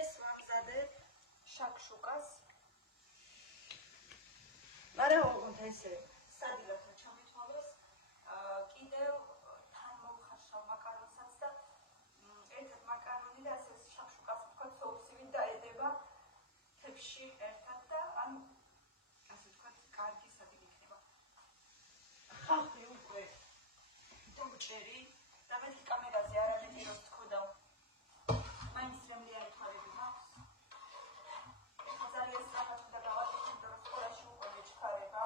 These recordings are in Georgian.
ეს ვამზადებ შაქშუკას. მაგრამ ოღონდ ესე სადილად ჩამეთვალოს. კიდევ თან მოვხარშავ მაკარონსაც და ერთად მაკარონი და ასე შაქშუკას ვთქვა სოუსივით დაედება თებში ერთად და ან ასე ვთქვა კარგი სადილ იქნება. ხალხი უკვე დამჭერი და მეთქი კამერაზე არამეტი რომ ვთქოდა მაინც რემლიანი თვალები მაქვს. ძალიან სწრაფად და გავაკეთებ და რომ სკოლაში უკვე მეჩქარება.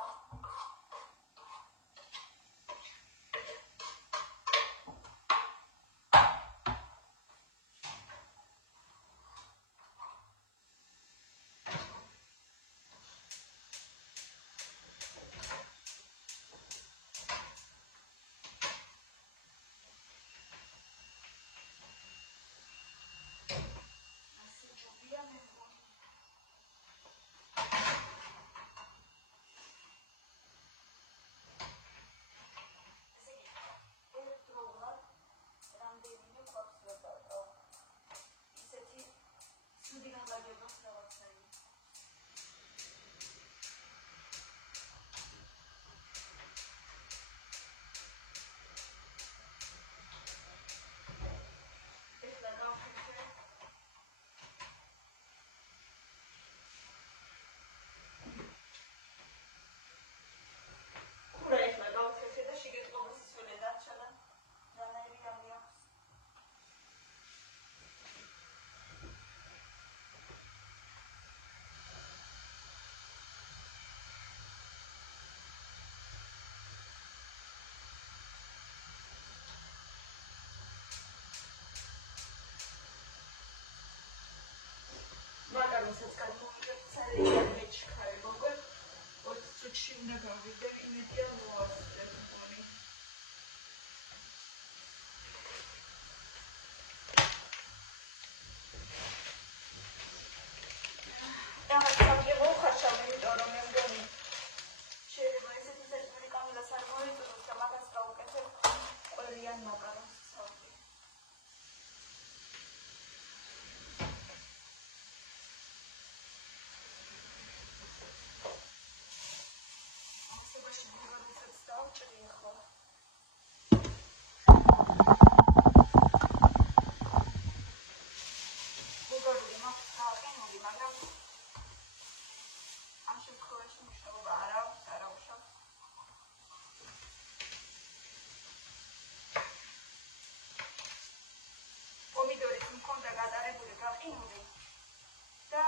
მაკარონსაც გადმოვიდებ ძალიან მეჩქარება უკვე 20 წუთში უნდა გავიდე იმედია მოასწრებ მგონი. რაღაც სამი მოვხარშავ იმიტომ რომ მე მგონი შეიძლება ესეთი საჭმელი კამილას არ მოეწონოს და მაგას გავუკეთებ ყველიან მაკარონს. პომიდორის მქონდა გადარებული გაყინული და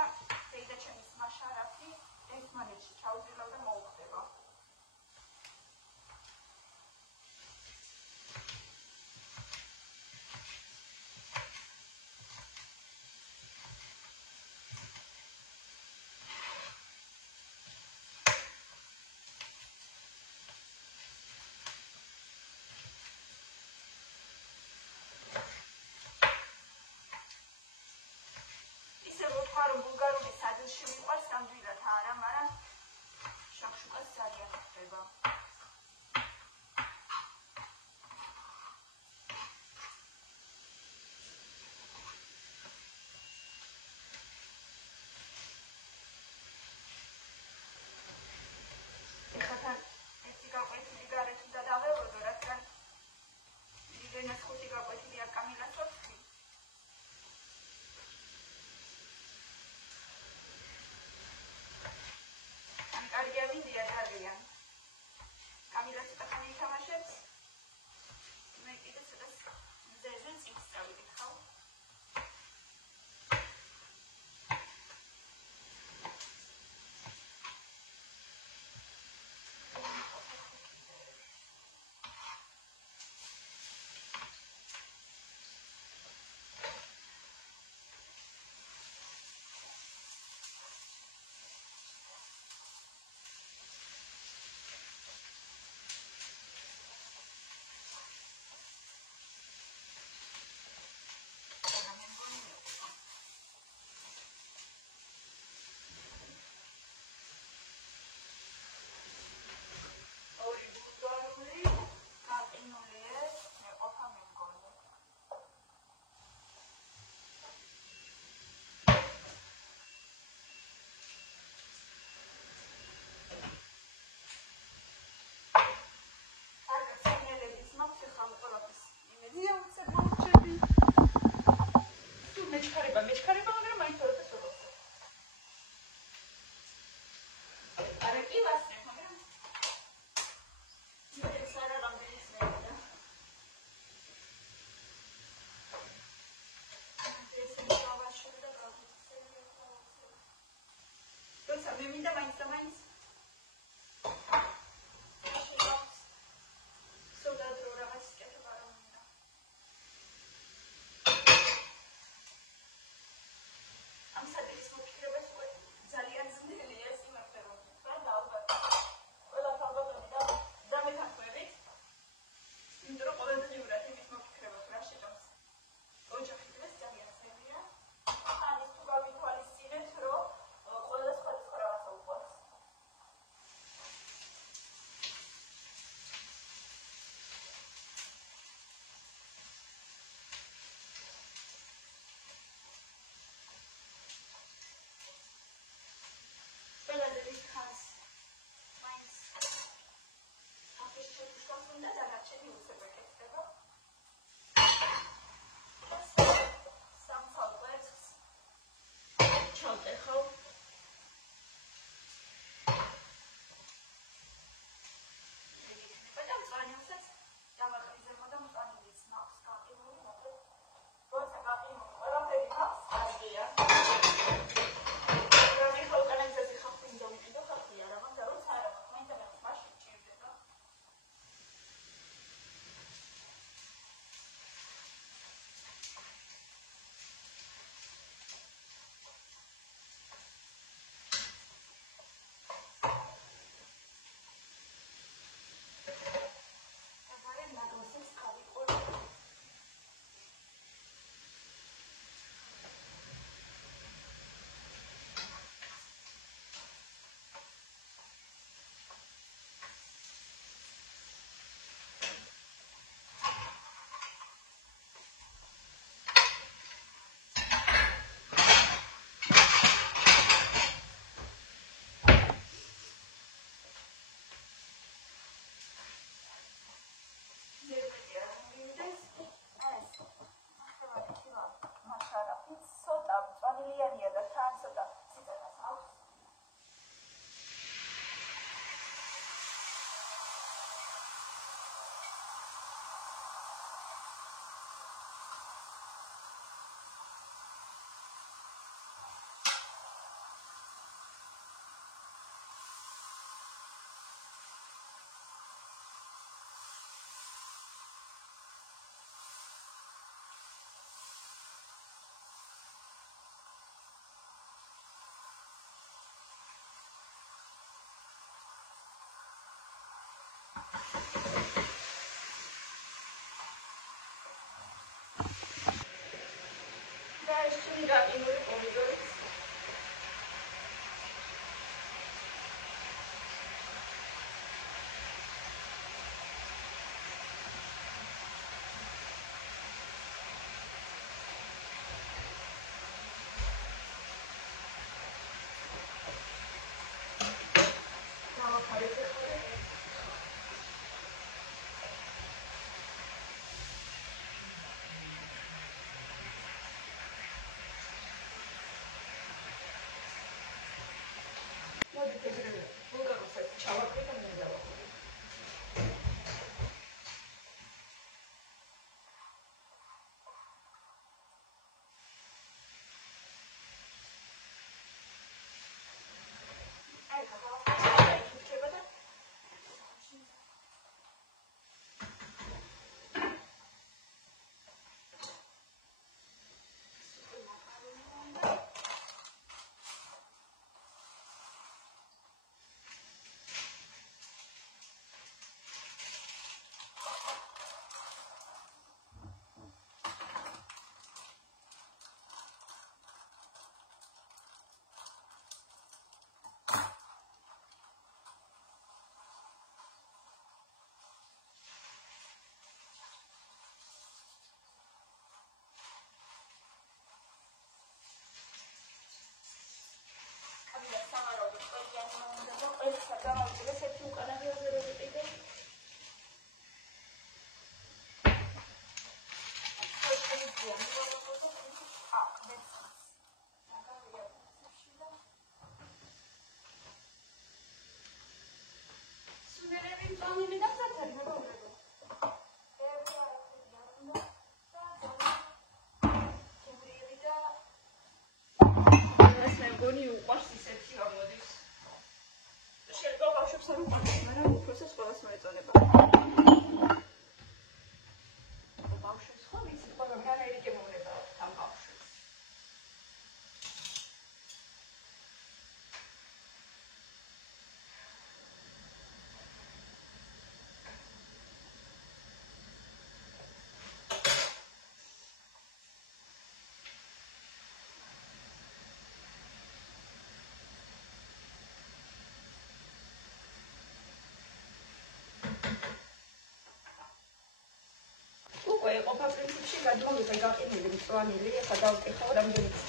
ზედა ჩემის მაშარაფი ერთმანეთში ჩავდილავ და მოუხდება. ბულგარული სადილში მიყვარს ნამდვილად არა, მაგრამ ეს ჩვენი გაყინული პომიდორი. ეყოფა პრინციპში გადმოვიდა გაყინული მწვანილი, ახლა დავკითხავ რამდენიც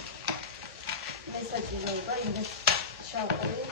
მესაჭიროება იმას შავყავი.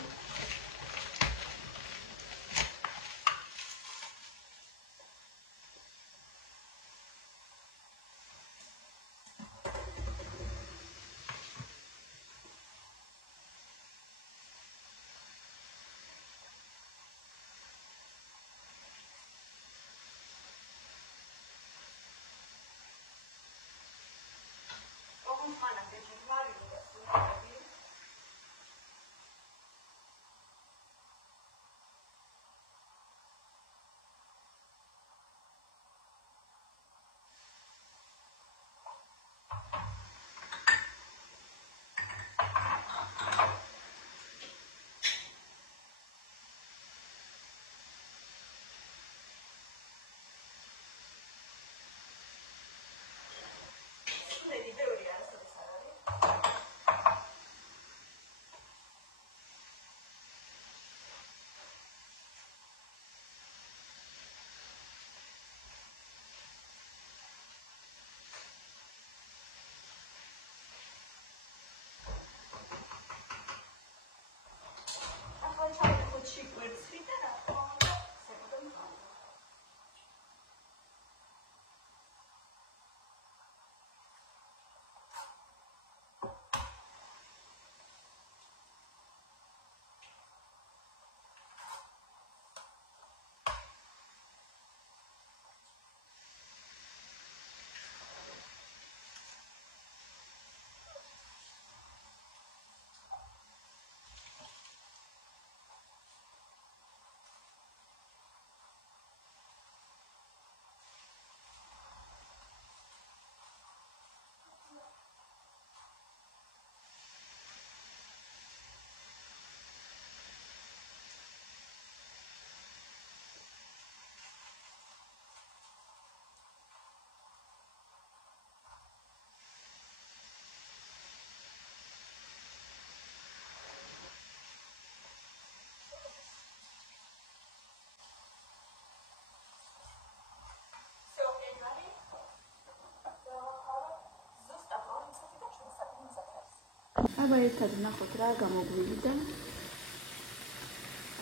აბა ერთად ნახოთ რა გამოგვივიდა.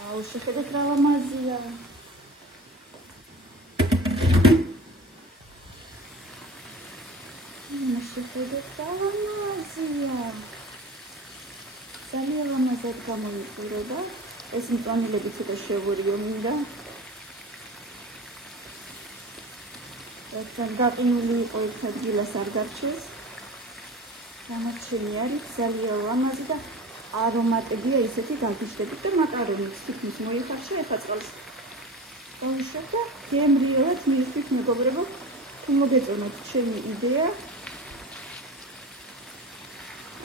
აუ შეხედეთ რა ლამაზია. შეხედეთ რა ლამაზია. ძალიან ლამაზად გამოიყურება. ეს მწვანილები ცოტა შევურიო მინდა. ერთად გაყინული იყო ერთ ადგილას არ გარჩევს. გამარჩენი არის ძალიან ლამაზი და არომატებია ისეთი გაგიჟდებით და მაკარონიც თითქმის მოიხარშა ეხა წყალს. დავუშვებ და გემრიელად მისთვის მეგობრებო თუ მოგეწონოთ ჩემი იდეა.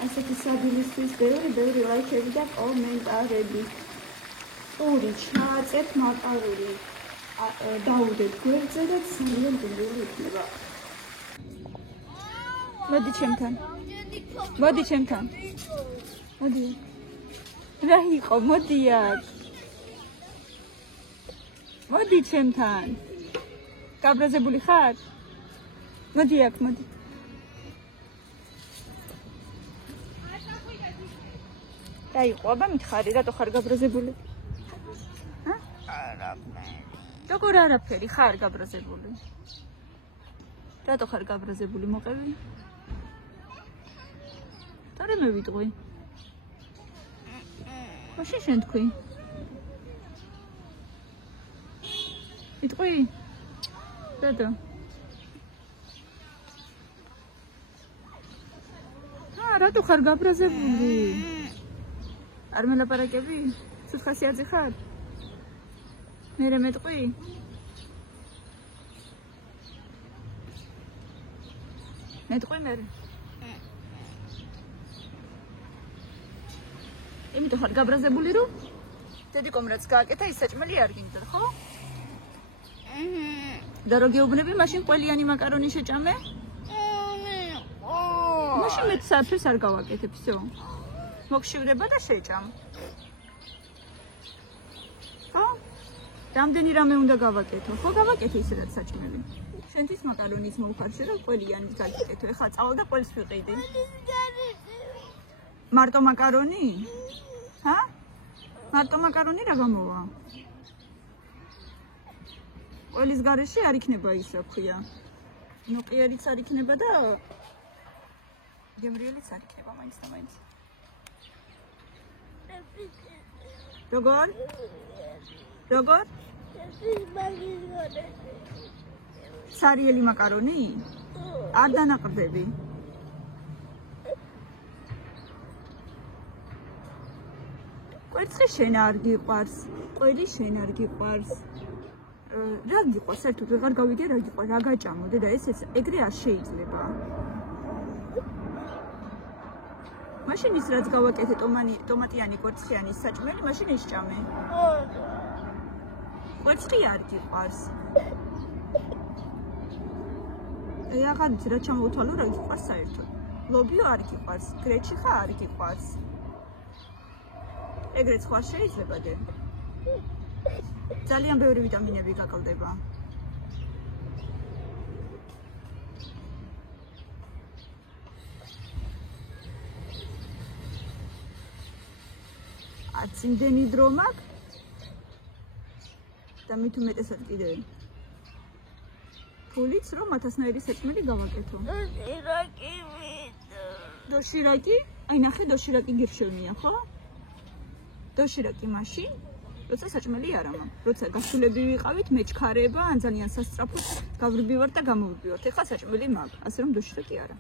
ასეთი სადილისთვის ბევრი ლაიქები და კომენტარები. ორი ჩააწერთ მაკარონი. დაუდეთ გვერდზე და ძალიან გემრიელი იქნება. მოდი ჩემთან. მოდი. რა იყო? მოდი აქ. მოდი ჩემთან. გაბრაზებული ხარ? მოდი აქ, მოდი. რა იყო? აბა მითხარი, რატო ხარ გაბრაზებული? როგორ არაფერი ხარ გაბრაზებული? რატო ხარ გაბრაზებული მოყევი? თორე მე ვიტყვი. მაშინ შენ თქვი. ვიტყვი? რატო? რატო ხარ გაბრაზებული? არ მელაპარაკები? ცუდ ხასიათზე ხარ? მერე მეტყვი? მეტყვი მერე? იმიტომ ხარ გაბრაზებული რომ დედიკომ რაც გააკეთა ის საჭმელი არ გინდა, ხო? და რო გეუბნები, მაშინ ყველიანი მაკარონი შეჭამე? მაშინ მე საერთოდ არ გავაკეთებ, всё. მოგშივრება და შეჭამ. ხო? რამდენი რამე უნდა გავაკეთო? ხო, გავაკეთე ისე რაც საჭმელი. შენთვის მაკარონის მოვხარშე რომ ყველიანი გაგიკეთო. ეხლა წავალ და ყველს ვიყიდი. მარტო მაკარონი? ჰა? მარტო მაკარონი რა გამოვა? ყველის გარეშე არ იქნება ის რა ქვია. ნოყიერიც არ იქნება და გემრიელიც არ იქნება მაინც და მაინც. როგორ? სარიელი მაკარონი? არ დანაყრდები. კვერცხი შენ არ გიყვარს, ყველი შენ არ გიყვარს. რა გიყვარს, საერთოდ ვეღარ გავიგე რა გიყვარს, რა გაჭამოდე და ეს ეგრე არ შეიძლება. მაშინ ის რაც გავაკეთე ტომატიანი კვერცხიანი საჭმელი, მაშინ ისჭამე. კვერცხი არ გიყვარს. აღარ ვიცი რა ჩამოვთვალო რა გიყვარს საერთოდ. ლობიო არ გიყვარს, გრეჩიხა არ გიყვარს. ეგრეც ხო შეიძლება დე. ძალიან ბევრი ვიტამინები გაკლდება. არც იმდენი დრო მაქვს და მით უმეტესად კიდე ფულიც რომ 1000-ნაირი საჭმელი გავაკეთო. დოშირაკი? აი ნახე დოშირაკი გირჩევნია, ხო? დოშირაკი მაშინ, როცა საჭმელი არ მაქვს. როცა გასულები ვიყავით, მეჩქარება, ან ძალიან სასწრაფოდ გავრბივართ და გამოვიბივართ. ეხლა საჭმელი მაქვს, ასე რომ დოშირაკი არა.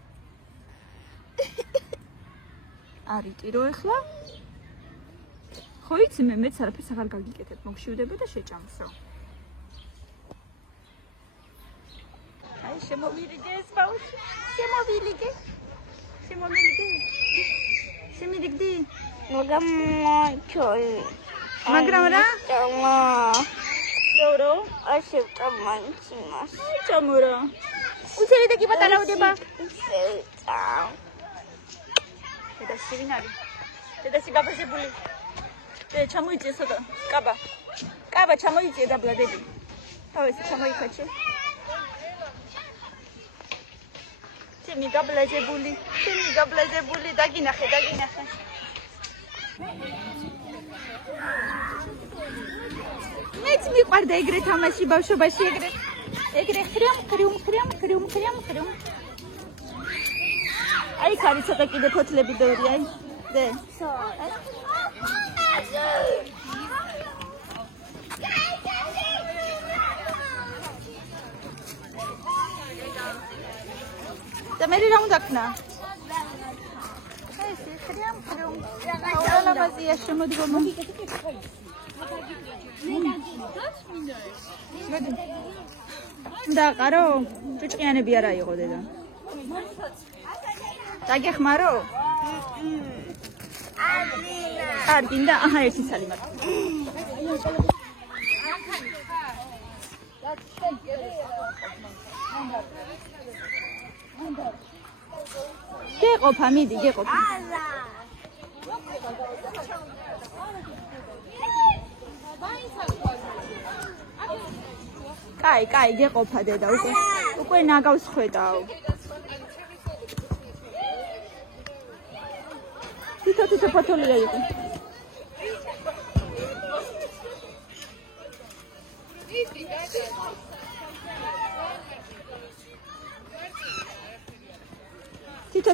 არიტირო ეხლა? ხო იცი მეც არაფერს აღარ გაგიკეთებ, მოგშივდება და შეჭამსო. აი შემოვირიგე ეს ბავშვი, შემოვირიგე. შემოვირიგდი. მაგრამ რა? დორო, ასე წამანჩიმას. წამურა. უცელი და კი პატარავდება. დედაში ვინ არის? დედაში გაბრაზებული. ჩამოიწიე ცოტა, კაბა ჩამოიწიე დაბლადები. თავისი ჩამოიქაჩე. ჩემი გაბლაჟებული დაგინახე მეც მიყვარდა ეგრე თამაში ბავშვობაში ეგრე ხრიუმ აი ხარი ცოტა კიდე ფოთლები ბევრი აი დე და მე რა უნდა ქნა? ეს ხრიამ. რა ბაზია შემოდგომა. და ყარო, ჭუჭყიანები არა იყო დედა. დაგეხმარო? კარგი და აჰა ერთი ცალი მარტო. გეყოფა მიდი გეყოფა კაი გეყოფა დედა უკვე ნაგავს ხვედავ თითო ფოთოლია იყო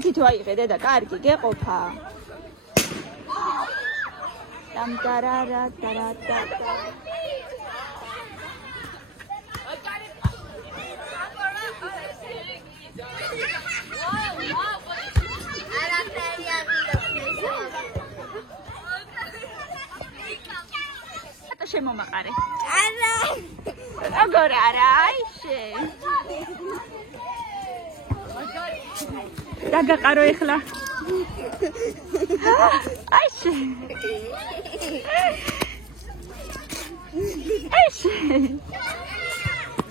თითო აიღე დედა კარგი გეყოფა დამდარარა დარადა შემომაყარე არა როგორ არა აიშე დაგაყარო ეხლა აიშე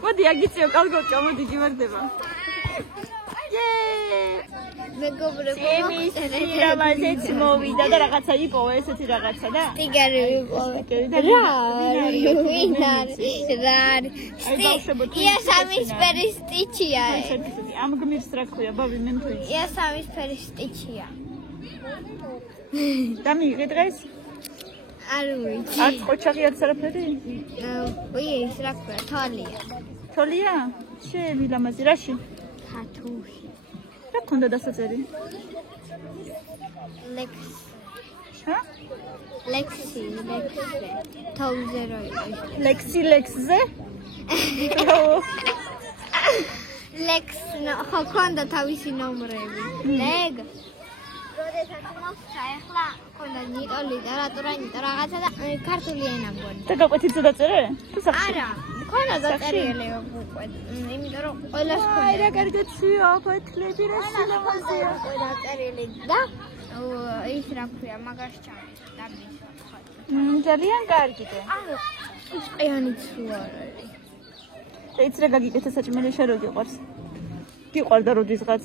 მოდი აგიწიო კალგოტკა მოდი გიმარდება მეგობრებო მოგწერეთ მოვიდა და რაღაცა იპოვა ესეთი რაღაცა და სტიკერი იპოვა რა იასამის პერისტიჩია ამ გმირს რა ქვია ბაბი მე მთვი იასამის პერისტიჩია და მიიღე დღეს არ ვიცი არც ყოჩაღი არც არაფერი ის რა ქვია თოლია ჩემი ლამაზი რაში ხათუში რა ქონდა დასაწერი? ლექსი. თოუზე რო იყო. ლექსზე? ლექს ხო ქონდა თავისი ნომრები. ლეგ. როდესაც მოსწა ახლა ქონდა ნიტო ლიტერატურა ნიტო რაღაცა და ქართული ენა მგონი. და გაყვეთით დაწერე? თუ სახში? არა. ქონდა დაწერილი უკვე. იმიტომ რომ ყველას ქონდა. აი რა კარგია, ფოთლები რა სილამაზეა. ყველა დაწერილი და ის რა ქვია, მაგას ჩამის და მისო ხო. ძალიან კარგი და. არა. ყიანიც არ არის. ეც რა გაგიკეთე საჭმელი შერო გიყვარს. გიყვარდა როდისღაც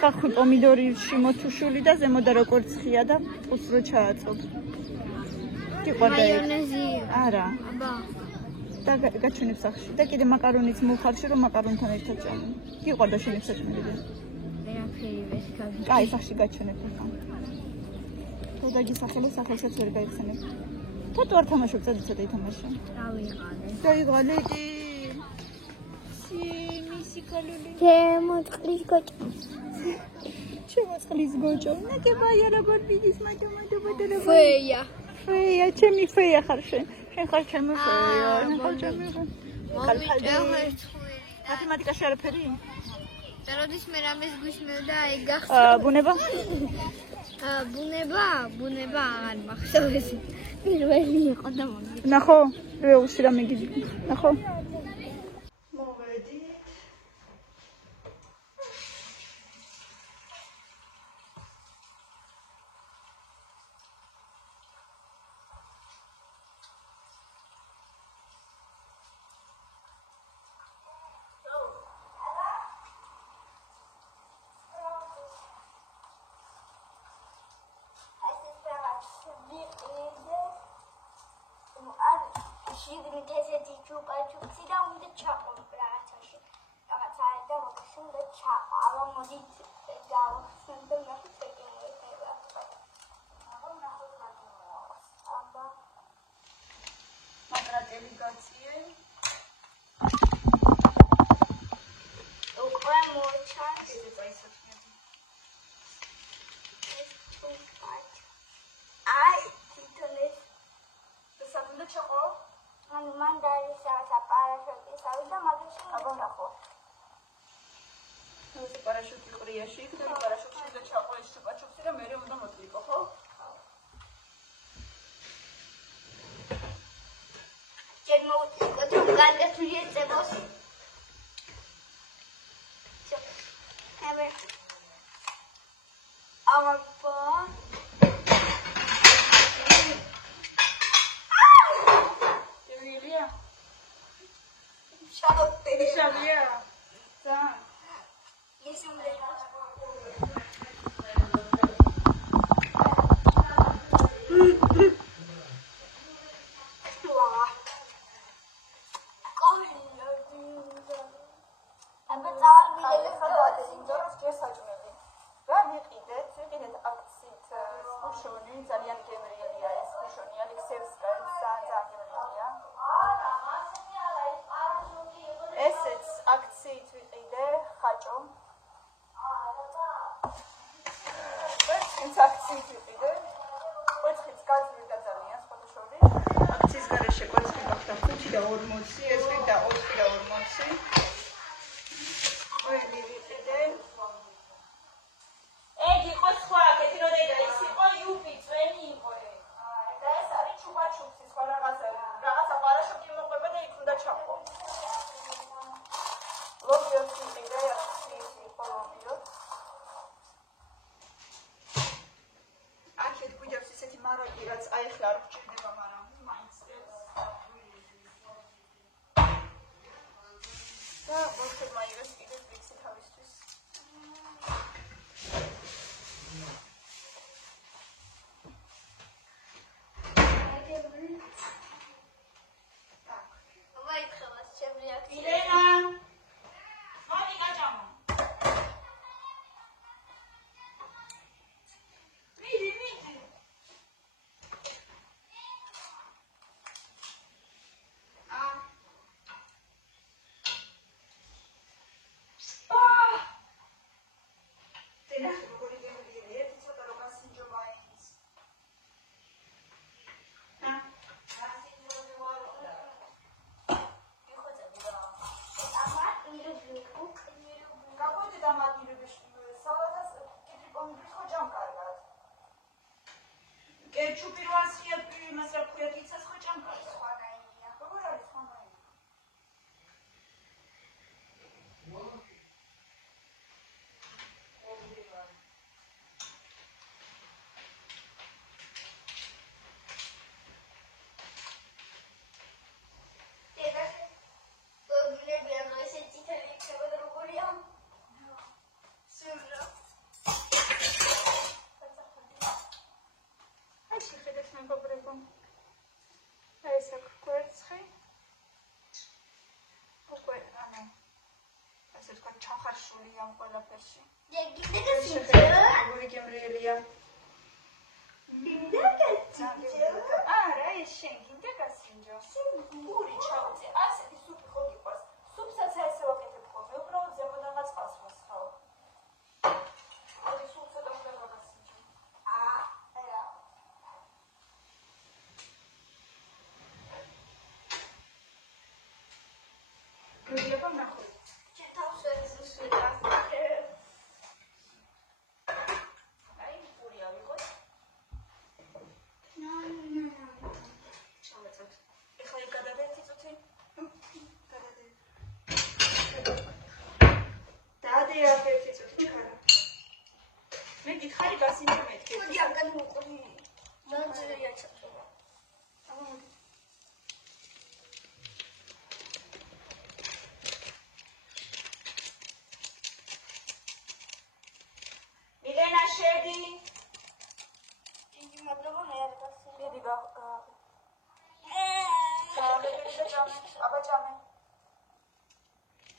ხახვი პომიდორიში მოთუშული და ზემოდან როგორც ხია და უცრო ჩააწოდ. გიყვარდა მაიონეზი. არა. აბა. და გაჩვენებ სახში და კიდე მაკარონიც მოვხარში რომ მაკარონთან ერთად ჭამე. გიყვარდა შენი საჭმელი და. რეაფეივეს კაცი. კაი, სახში გაჩვენებ ხა. თუ დაგისახელე სახელსაც ვერ გაიხსენებ. თუ არ თამაშობ წადიცადა ითამაშა. დავიღალე კი. მისი კალული. ჩემოწყლის გოჭო. ნაკებია როგორ მიდის მადო ბადალო. ფეია, ჩემი ფეია ხარ შენ. შენ ხარ ჩემი ფეია. ხარ ჩემი. მათემატიკაში არაფერი? და როდის მე რამეს გვისმევდა აი გახსოვს. ბუნება აღარ მახსოვს. პირველი იყო და მომდი. ნახო, რეუსი რამე გიძი. ნახო. She didn't take it to you, but you sit down with the chocolate. ჩაყავა, მოდით დავხსნით და ნახოთ ეგრევა. აბა. მაგრატელი გაციე. უკვე მოჩა. ეს წაისახმე. ეს თუმпать. აი, თვითონ ეს საქმე ჩაყო. მან დაისახა პარაშუტისავი და მაგაში აბა ნახო. ეს პარაშუტი ყრიაში, და პარაშუტში და ჩაყო ეს ჩუპაჩუპსი და მე უნდა მოწლიყო, ხო? ჯერ მოვწლიკოთ რომ გარდაცვლი ეწებოს. აბა. Xavier. Tá. Esse é um deles.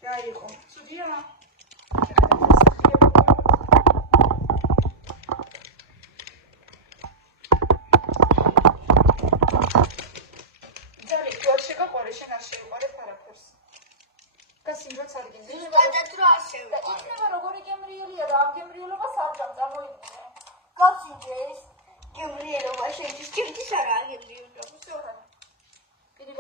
Ja, hier komt. Zo die და იქნება როგორი გემრიელია და ამ გემრიელობას არ წამოიდგინე. გავსინჯე ეს გემრიელობა შეიძლება ჩემთვის არა გემრიელობა. კიდე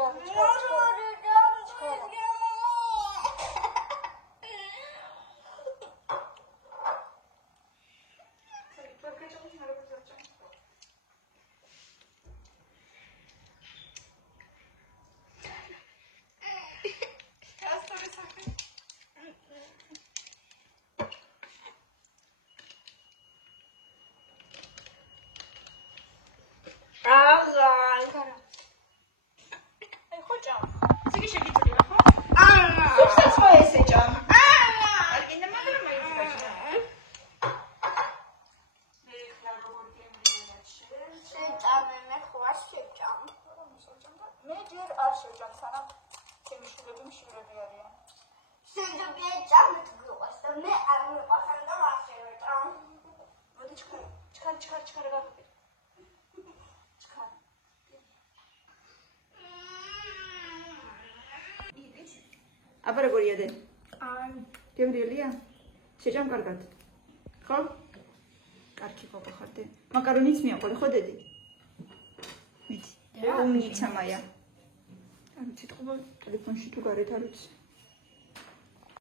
აბა როგორია დე? გემრიელია? შეჭამ კარგად. ხო? კარგი გოგო ხარ დე. მაკარონიც მიაყოლე ხო დედი? მიდი. უმნიცა მაია. არ ვიცი თქო ტელეფონში თუ გარეთ არ ვიცი.